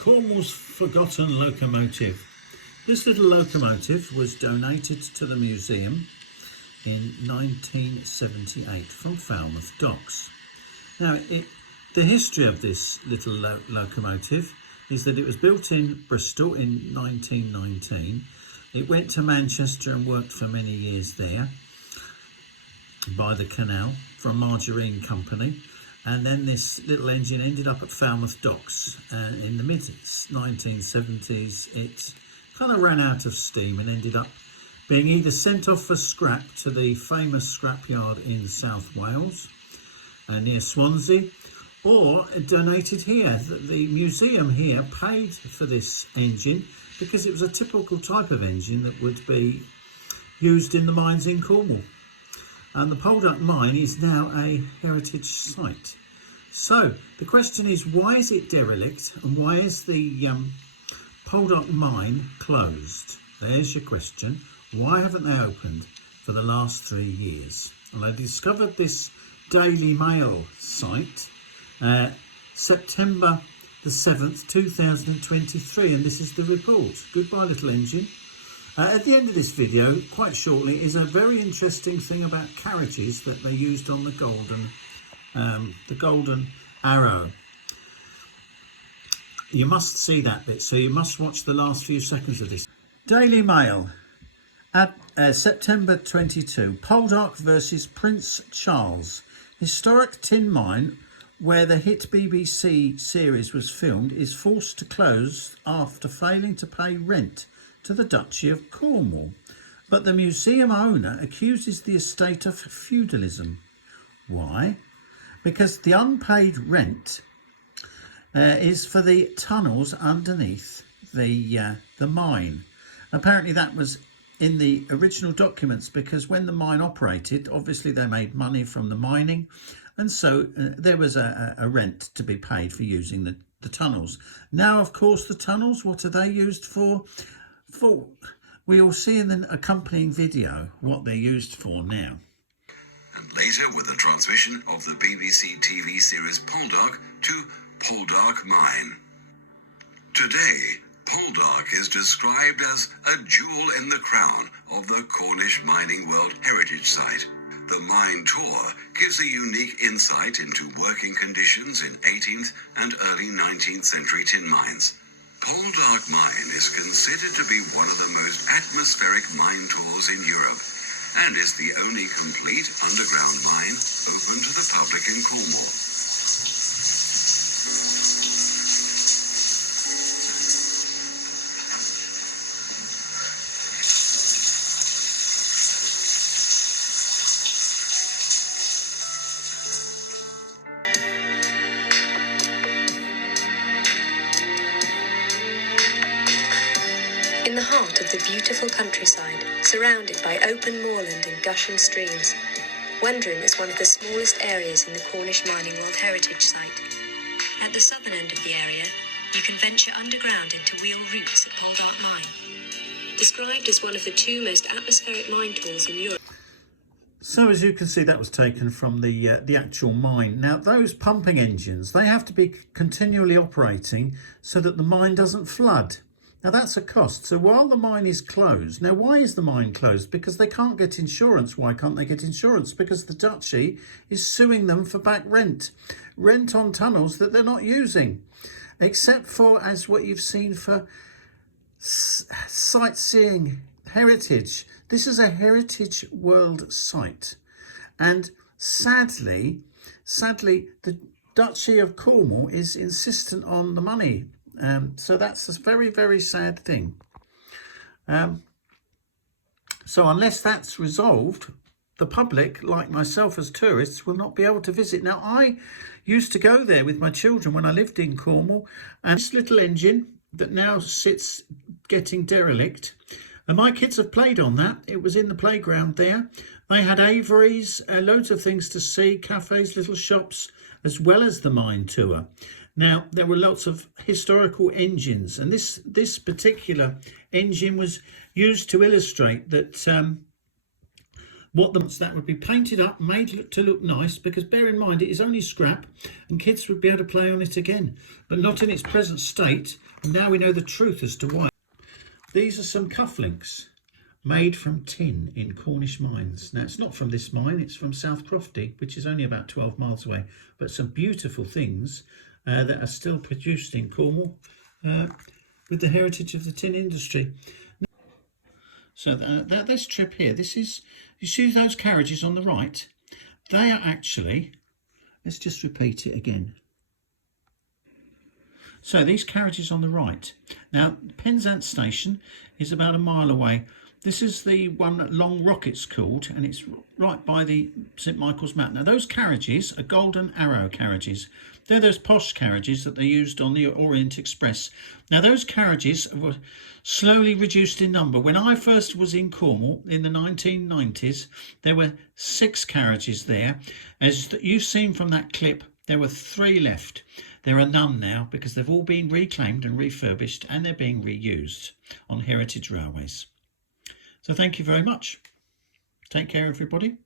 Cornwall's forgotten locomotive. This little locomotive was donated to the museum in 1978 from Falmouth Docks. Now, the history of this little locomotive is that it was built in Bristol in 1919. It went to Manchester and worked for many years there by the canal for a margarine company. And then this little engine ended up at Falmouth Docks in the mid-1970s. It kind of ran out of steam and ended up being either sent off for scrap to the famous scrapyard in South Wales near Swansea, or donated here. The museum here paid for this engine because it was a typical type of engine that would be used in the mines in Cornwall. And the Poldark mine is now a heritage site. So the question is, why is it derelict and why is the Poldark mine closed? There's your question. Why haven't they opened for the last 3 years? Well, I discovered this Daily Mail site September the 7th 2023, and this is the report. Goodbye, little engine. At the end of this video, quite shortly, is a very interesting thing about carriages that they used on the Golden Arrow. You must see that bit, so you must watch the last few seconds of this. Daily Mail, at September 22, Poldark versus Prince Charles. Historic tin mine where the hit BBC series was filmed is forced to close after failing to pay rent to the Duchy of Cornwall, but the museum owner accuses the estate of feudalism. Why? Because the unpaid rent is for the tunnels underneath the mine. Apparently that was in the original documents, because when the mine operated, obviously they made money from the mining, and so there was a rent to be paid for using the tunnels. Now, of course, the tunnels, what are they used for? We will see in the accompanying video what they're used for now. And later with the transmission of the BBC TV series Poldark to Poldark Mine. Today, Poldark is described as a jewel in the crown of the Cornish Mining World Heritage Site. The mine tour gives a unique insight into working conditions in 18th and early 19th century tin mines. Poldark Mine is considered to be one of the most atmospheric mine tours in Europe and is the only complete underground mine open to the public in Cornwall. In the heart of the beautiful countryside, surrounded by open moorland and gushing streams, Wendron is one of the smallest areas in the Cornish Mining World Heritage Site. At the southern end of the area, you can venture underground into wheel routes at Poldark Mine. Described as one of the 2 most atmospheric mine tours in Europe. So as you can see, that was taken from the actual mine. Now, those pumping engines, they have to be continually operating so that the mine doesn't flood. Now that's a cost. So while the mine is closed, now why is the mine closed? Because they can't get insurance. Why can't they get insurance? Because the Duchy is suing them for back rent on tunnels that they're not using, except for, as what you've seen, for sightseeing, heritage. This is a heritage world site, and sadly, the Duchy of Cornwall is insistent on the money. So that's a very, very sad thing. So unless that's resolved, the public, like myself as tourists, will not be able to visit. Now, I used to go there with my children when I lived in Cornwall, and this little engine that now sits getting derelict, and my kids have played on that. It was in the playground there. They had aviaries, loads of things to see, cafes, little shops, as well as the mine tour. Now, there were lots of historical engines, and this particular engine was used to illustrate that that would be painted up, made to look nice, because bear in mind it is only scrap and kids would be able to play on it again, but not in its present state. And now we know the truth as to why. These are some cufflinks made from tin in Cornish mines. Now, it's not from this mine, it's from South Crofty, which is only about 12 miles away, but some beautiful things that are still produced in Cornwall with the heritage of the tin industry. So this trip here, this is, you see those carriages on the right? They are actually, let's just repeat it again. So these carriages on the right. Now, Penzance station is about a mile away. This is the one that Long Rocket's called, and it's right by the St Michael's Mount. Now, those carriages are Golden Arrow Carriages. They're those posh carriages that they used on the Orient Express. Now, those carriages were slowly reduced in number. When I first was in Cornwall in the 1990s, there were 6 carriages there. As you've seen from that clip, there were 3 left. There are none now because they've all been reclaimed and refurbished, and they're being reused on heritage railways. So thank you very much. Take care, everybody.